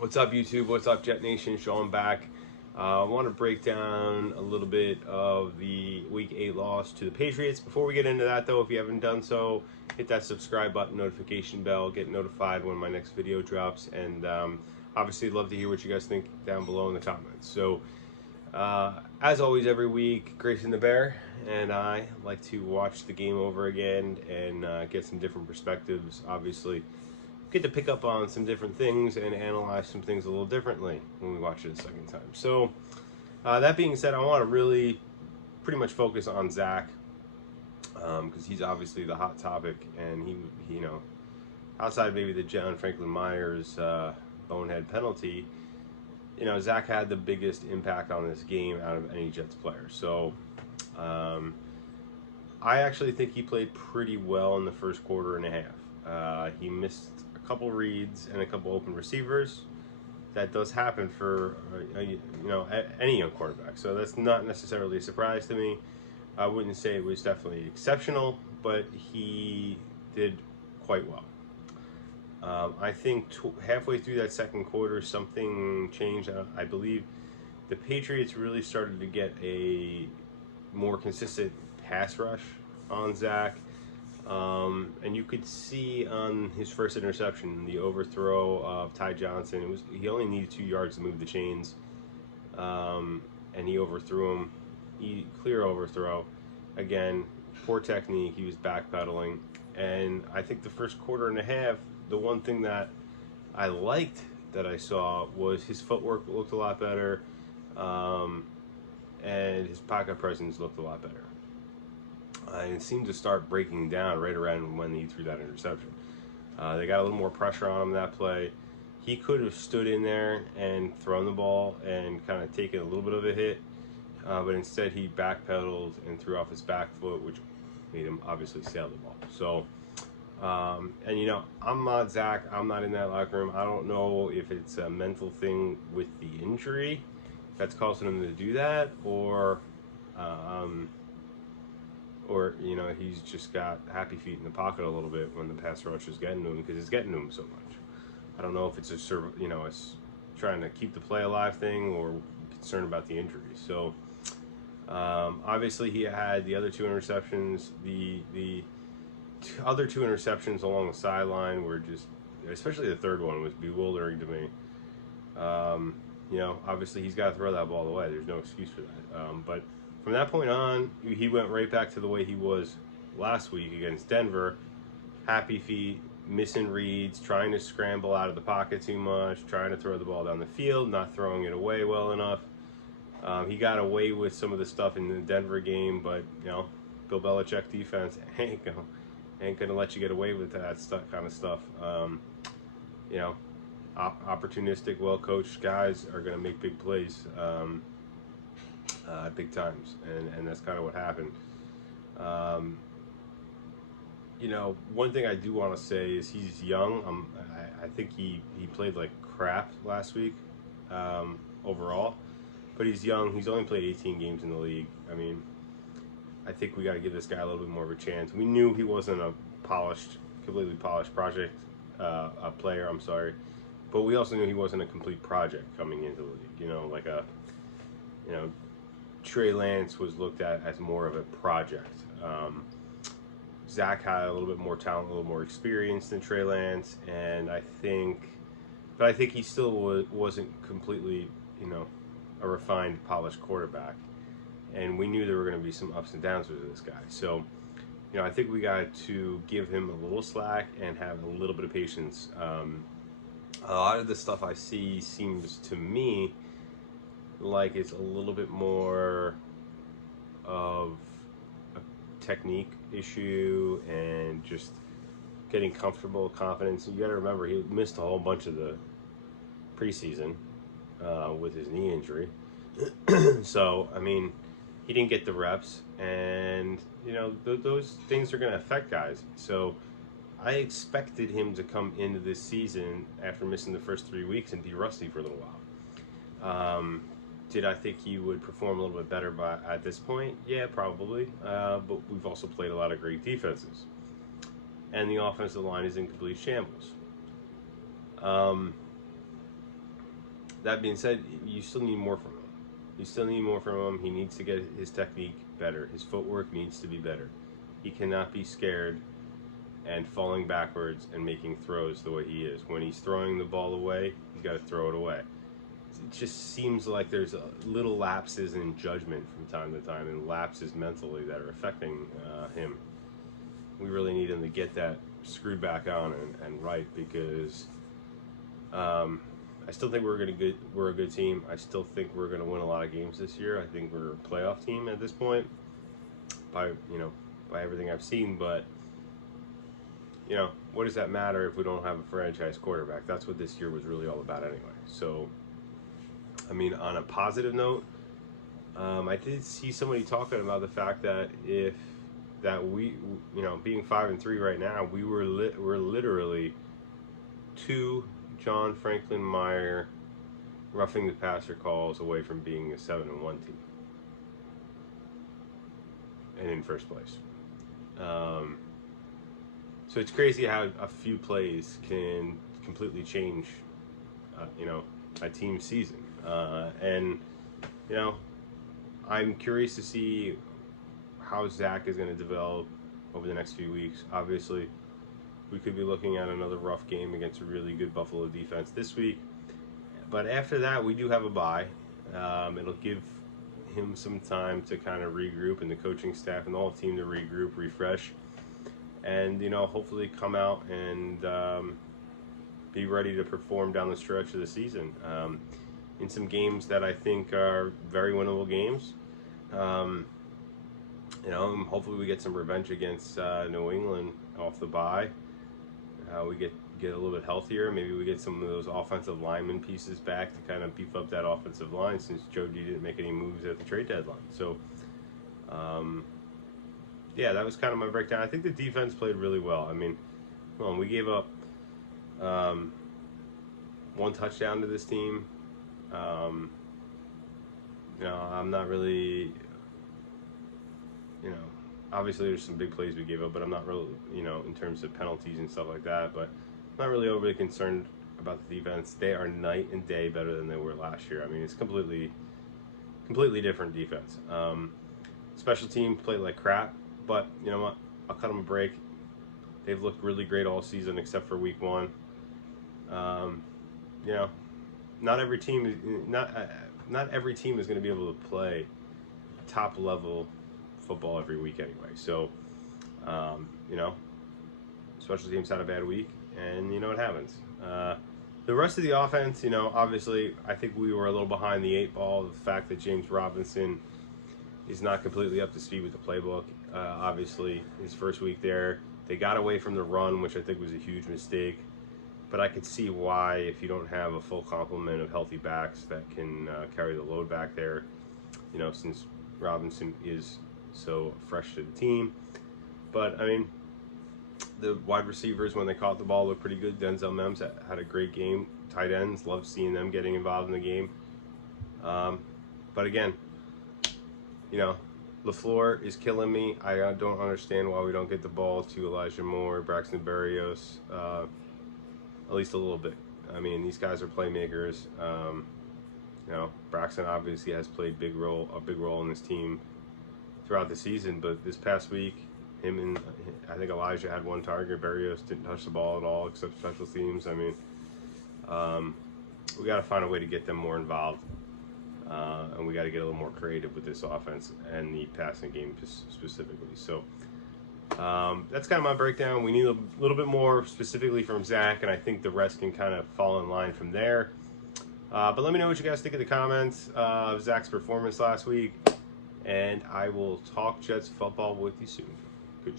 What's up, YouTube? What's up, Jet Nation? Sean back. I want to break down a little bit of the Week 8 loss to the Patriots. Before we get into that, though, if you haven't done so, hit that subscribe button, notification bell, get notified when my next video drops, and obviously love to hear what you guys think down below in the comments. So, as always, every week, Grayson the Bear and I like to watch the game over again and get some different perspectives, obviously. Get to pick up on some different things and analyze some things a little differently when we watch it a second time. So that being said, I want to really pretty much focus on Zach because he's obviously the hot topic, and he, you know, outside maybe the John Franklin Myers bonehead penalty, you know, Zach had the biggest impact on this game out of any Jets player. So I actually think he played pretty well in the first quarter and a half. He missed a couple reads and a couple open receivers. That does happen for you know, any young quarterback, so that's not necessarily a surprise to me. I wouldn't say it was definitely exceptional, but he did quite well. I think halfway through that second quarter, something changed. I believe the Patriots really started to get a more consistent pass rush on Zach. And you could see on his first interception, the overthrow of Ty Johnson. He only needed 2 yards to move the chains, and he overthrew him. Clear overthrow. Again, poor technique. He was backpedaling, and I think the first quarter and a half, the one thing that I liked that I saw was his footwork looked a lot better, and his pocket presence looked a lot better. And it seemed to start breaking down right around when he threw that interception. They got a little more pressure on him that play. He could have stood in there and thrown the ball and kind of taken a little bit of a hit, but instead he backpedaled and threw off his back foot, which made him obviously sail the ball. So, and you know, I'm not Zach. I'm not in that locker room. I don't know if it's a mental thing with the injury that's causing him to do that, or you know, he's just got happy feet in the pocket a little bit when the pass rush is getting to him, because it's getting to him so much. I don't know if it's you know, it's trying to keep the play alive thing or concerned about the injury. So obviously he had the other 2 interceptions. The other 2 interceptions along the sideline were just, especially the third one, was bewildering to me. You know, obviously he's got to throw that ball away. There's no excuse for that. But from that point on, he went right back to the way he was last week against Denver. Happy feet, missing reads, trying to scramble out of the pocket too much, trying to throw the ball down the field, not throwing it away well enough. He got away with some of the stuff in the Denver game, but, you know, Bill Belichick defense ain't gonna let you get away with that kind of stuff. You know, opportunistic, well-coached guys are gonna make big plays. At big times, and that's kind of what happened. You know, one thing I do want to say is he's young. I think he played like crap last week overall, but he's young. He's only played 18 games in the league. I mean, I think we got to give this guy a little bit more of a chance. We knew he wasn't a completely polished a player. I'm sorry, but we also knew he wasn't a complete project coming into the league. You know, like you know, Trey Lance was looked at as more of a project. Zach had a little bit more talent, a little more experience than Trey Lance, and I think he still wasn't completely, you know, a refined, polished quarterback. And we knew there were going to be some ups and downs with this guy. So, you know, I think we got to give him a little slack and have a little bit of patience. A lot of the stuff I see seems to me like it's a little bit more of a technique issue and just getting comfortable, confidence. You got to remember, he missed a whole bunch of the preseason with his knee injury. So, I mean, he didn't get the reps, and, you know, those things are going to affect guys. So I expected him to come into this season after missing the first 3 weeks and be rusty for a little while. Did I think he would perform a little bit better at this point? Yeah, probably. But we've also played a lot of great defenses. And the offensive line is in complete shambles. That being said, you still need more from him. You still need more from him. He needs to get his technique better. His footwork needs to be better. He cannot be scared and falling backwards and making throws the way he is. When he's throwing the ball away, he's got to throw it away. It just seems like there's little lapses in judgment from time to time and lapses mentally that are affecting him. We really need him to get that screwed back on and right, because I still think we're a good team. I still think we're going to win a lot of games this year. I think we're a playoff team at this point by everything I've seen, but what does that matter if we don't have a franchise quarterback? That's what this year was really all about anyway. So, I mean, on a positive note, I did see somebody talking about the fact that we being 5-3 right now, we're literally 2 John Franklin Meyer roughing the passer calls away from being a 7-1 team and in first place. So it's crazy how a few plays can completely change, a team's season. And I'm curious to see how Zach is going to develop over the next few weeks. Obviously, we could be looking at another rough game against a really good Buffalo defense this week. But after that, we do have a bye. It'll give him some time to kind of regroup, and the coaching staff and the whole team to regroup, refresh, and hopefully come out and be ready to perform down the stretch of the season in some games that I think are very winnable games. Hopefully we get some revenge against New England off the bye. We get a little bit healthier. Maybe we get some of those offensive lineman pieces back to kind of beef up that offensive line, since Joe D didn't make any moves at the trade deadline. So, that was kind of my breakdown. I think the defense played really well. I mean, we gave up 1 touchdown to this team. I'm not really, obviously there's some big plays we gave up, but I'm not really, in terms of penalties and stuff like that, but I'm not really overly concerned about the defense. They are night and day better than they were last year. I mean, it's completely different defense. Special team played like crap, but you know what? I'll cut them a break. They've looked really great all season except for week 1. Not every team is not every team is going to be able to play top level football every week anyway. So, special teams had a bad week, and it happens. The rest of the offense, obviously, I think we were a little behind the 8 ball. The fact that James Robinson is not completely up to speed with the playbook. Obviously, his first week there, they got away from the run, which I think was a huge mistake. But I could see why, if you don't have a full complement of healthy backs that can carry the load back there, since Robinson is so fresh to the team. But, I mean, the wide receivers, when they caught the ball, looked pretty good. Denzel Mims had a great game. Tight ends, loved seeing them getting involved in the game. But again, LaFleur is killing me. I don't understand why we don't get the ball to Elijah Moore, Braxton Berrios, at least a little bit. I mean, these guys are playmakers. Braxton obviously has played a big role in this team throughout the season, but this past week, him and I think Elijah had 1 target. Berrios didn't touch the ball at all except special teams. I mean, we got to find a way to get them more involved, and we got to get a little more creative with this offense and the passing game specifically. So that's kind of my breakdown. We need a little bit more specifically from Zach, and I think the rest can kind of fall in line from there. But let me know what you guys think in the comments of Zach's performance last week, and I will talk Jets football with you soon. Peace.